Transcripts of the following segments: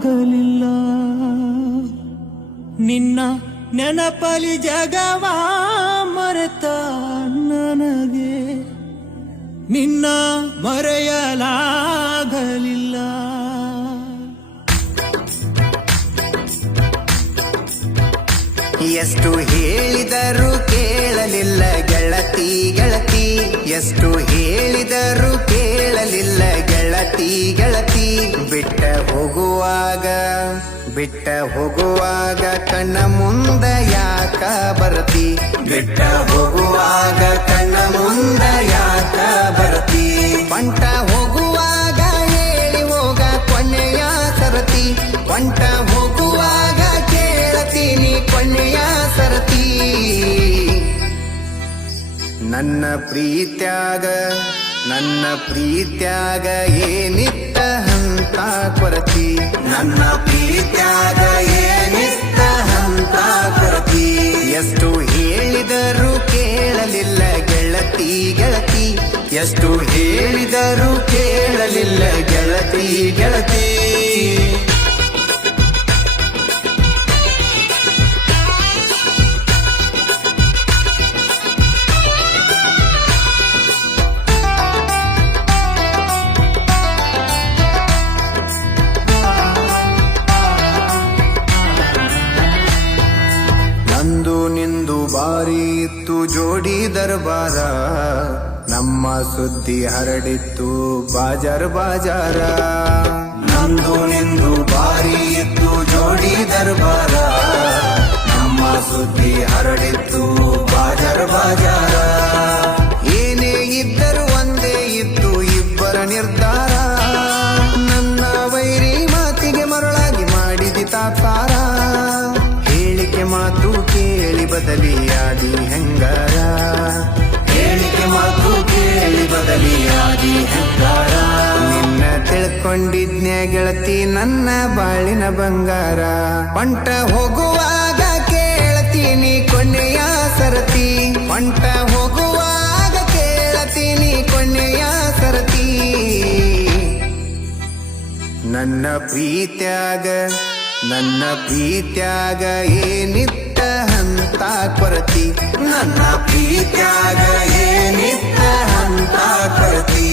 ಮರೆಯಲಾಗಲಿಲ್ಲ ನಿನ್ನ ನೆನಪಲಿ ಜಗವ ಮರೆತ ನನಗೆ ನಿನ್ನ ಮರೆಯಲಾಗಲಿಲ್ಲ ಎಷ್ಟು ಹೇಳಿದರೂ ಕೇಳಲಿಲ್ಲ ಗೆಳತಿ ಗೆಳತಿ ಎಷ್ಟು ಹೇಳಿದರೂ ಕೇಳಲಿಲ್ಲ ಗೆಳತಿ ಗೆಳತಿ ಬಿಟ್ಟ ಹೋಗುವಾಗ ಕಣ್ಣ ಮುಂದ ಯಾಕ ಬರತಿ ಬಿಟ್ಟ ಹೋಗುವಾಗ ಕಣ್ಣ ಮುಂದ ಯಾಕ ಬರತಿ ಪಂಟ ಹೋಗುವಾಗ ಹೇಳಿ ಹೋಗ ಕೊನೆಯ ಸರತಿ ಪಂಟ ಹೋಗುವಾಗ ಕೇಳತೀನಿ ಕೊನೆಯ ಸರತಿ ನನ್ನ ಪ್ರೀತ್ಯಾಗ ಏನಿತ್ತ ಹಂತ ಕೊರತಿ ನನ್ನ ಪ್ರೀತ್ಯಾಗ ಏನಿತ್ತ ಹಂತ ಕೊರತಿ ಎಷ್ಟು ಹೇಳಿದರೂ ಕೇಳಲಿಲ್ಲ ಗೆಳತಿ ಗೆಳತಿ ಎಷ್ಟು ಹೇಳಿದರೂ ಕೇಳಲಿಲ್ಲ ಗೆಳತಿ ಗೆಳತಿ ನಂದು ನಿಂದು ಬಾರಿ ಇತ್ತು ಜೋಡಿ ದರ್ಬಾರ ನಮ್ಮ ಸುದ್ದಿ ಹರಡಿತ್ತು ಬಾಜಾರ ಬಾಜಾರ ನಂದು ನಿಂದು ಬಾರಿ ಇತ್ತು ಜೋಡಿ ದರ್ಬಾರ ನಮ್ಮ ಸುದ್ದಿ ಹರಡಿತ್ತು ಬಾಜಾರ ಬಾಜಾರ ಏನೇ ಇದ್ದರೂ ಒಂದೇ ಇತ್ತು ಇಬ್ಬರ ನಿರ್ಧಾರ ನನ್ನ ವೈರಿ ಮಾತಿಗೆ ಮರಳಾಗಿ ಮಾಡಿದಿ ತಾತಾರ ಹೇಳಿಕೆ ಮಾತು ಕೇಳಿ ಬದಲಿಯಾದಿ ಹೆಂಗಾರ ಹೇಳಿಕೆ ಮಾತು ಕೇಳಿ ಬದಲಿಯಾದಿ ಹೆಂಗಾರ ನಿನ್ನ ತಿಳ್ಕೊಂಡಿದ್ನ್ಯ ಗೆಳತಿ ನನ್ನ ಬಾಳಿನ ಬಂಗಾರ ಪಂಟ ಹೋಗುವಾಗ ಕೇಳತೀನಿ ಕೊನೆಯ ಸರತಿ ಪಂಟ ಹೋಗುವಾಗ ಕೇಳತೀನಿ ಕೊನೆಯ ಸರತಿ ನನ್ನ ಪ್ರೀತ್ಯಾಗ ಏನಿತ್ತ ಹಂತ ಕೊರತಿ ನನ್ನ ಪ್ರೀತ್ಯಾಗ ಏನಿತ್ತ ಹಂತ ಕೊರತಿ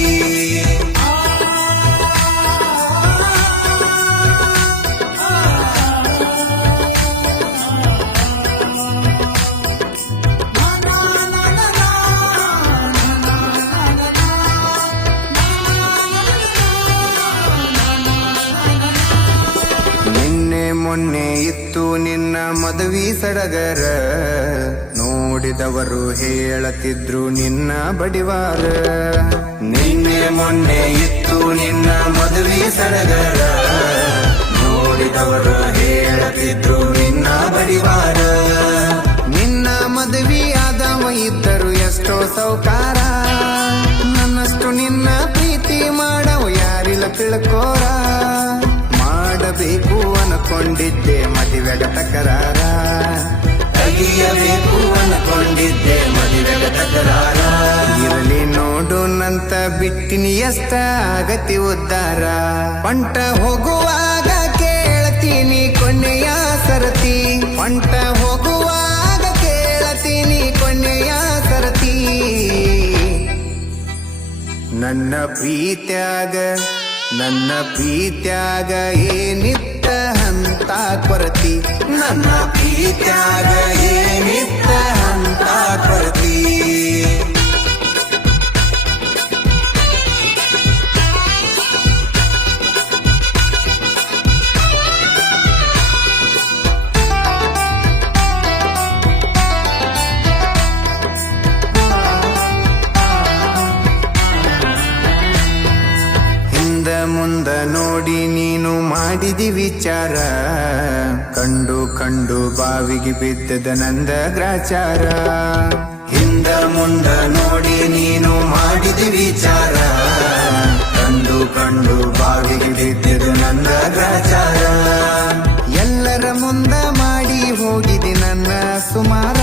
ಮೊನ್ನೆ ಇತ್ತು ನಿನ್ನ ಮದುವೆ ಸಡಗರ ನೋಡಿದವರು ಹೇಳತಿದ್ರು ನಿನ್ನ ಬಡಿವಾರ ನಿನ್ನೆ ಮೊನ್ನೆ ಇತ್ತು ನಿನ್ನ ಮದುವೆ ಸಡಗರ ನೋಡಿದವರು ಹೇಳತಿದ್ರು ನಿನ್ನ ಬಡಿವಾರ ನಿನ್ನ ಮದುವೆ ಆದವ ಇದ್ದರು ಎಷ್ಟೋ ಸೌಕಾರ ನನ್ನಷ್ಟು ನಿನ್ನ ಪ್ರೀತಿ ಮಾಡವ ಯಾರಿಲ್ಲ ತಿಳ್ಕೋರ ಮಾಡಬೇಕು ಅನ್ಕೊಂಡಿದ್ದೆ ಮದುವೆಗ ತಕರಾರ ಕಲಿಯಬೇಕು ಅನ್ಕೊಂಡಿದ್ದೆ ಮದುವೆಗ ತಕರಾರ ಇರಲಿ ನೋಡು ನಂತ ಬಿಟ್ಟಿನಿ ಎಷ್ಟ ಆಗತಿ ಉದ್ಧಾರ ಪಂಟ ಹೋಗುವಾಗ ಕೇಳ್ತೀನಿ ಕೊನೆಯ ಸರತಿ ಪಂಟ ಹೋಗುವಾಗ ಕೇಳ್ತೀನಿ ಕೊನೆಯ ಸರತಿ ನನ್ನ ಪ್ರೀತ್ಯಾಗ ಏನಿತ್ತ ಹಂತ ಕೊರತಿ ನನ್ನ ಪ್ರೀತ್ಯಾಗ ಏನಿತ್ತ ಹಂತ ಕೊರತಿ ಮುಂದ ನೋಡಿ ನೀನು ಮಾಡಿದಿ ವಿಚಾರ ಕಂಡು ಬಾವಿಗೆ ಬಿದ್ದದ ನಂದ ಗ್ರಾಚಾರ ಹಿಂದ ಮುಂದ ನೋಡಿ ನೀನು ಮಾಡಿದಿ ವಿಚಾರ ಕಂಡು ಬಾವಿಗೆ ಬಿದ್ದದ ನಂದ ಗ್ರಾಚಾರ ಎಲ್ಲರ ಮುಂದ ಮಾಡಿ ಹೋಗಿದಿ ನನ್ನ ಸುಮಾರ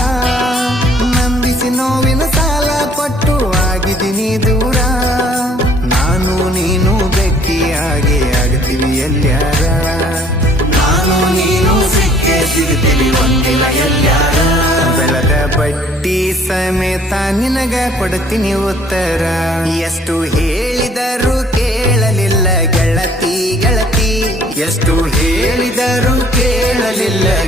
ನಂಬಿಸಿ ನೋವಿನ ಸಾಲ ಕೊಟ್ಟು ಆಗಿದ್ದೀನಿ ದೂರ ನಾನು ನೀನು ಗಟ್ಟಿಯಾಗಿ ಆಗ್ತೀವಿ ಎಲ್ಯಾರ ಸಮೇತ ನಿನಗ ಕೊಡ್ತೀನಿ ಉತ್ತರ. ಎಷ್ಟು ಹೇಳಿದರು ಕೇಳಲಿಲ್ಲ ಗೆಳತಿ ಗೆಳತಿ, ಎಷ್ಟು ಹೇಳಿದರು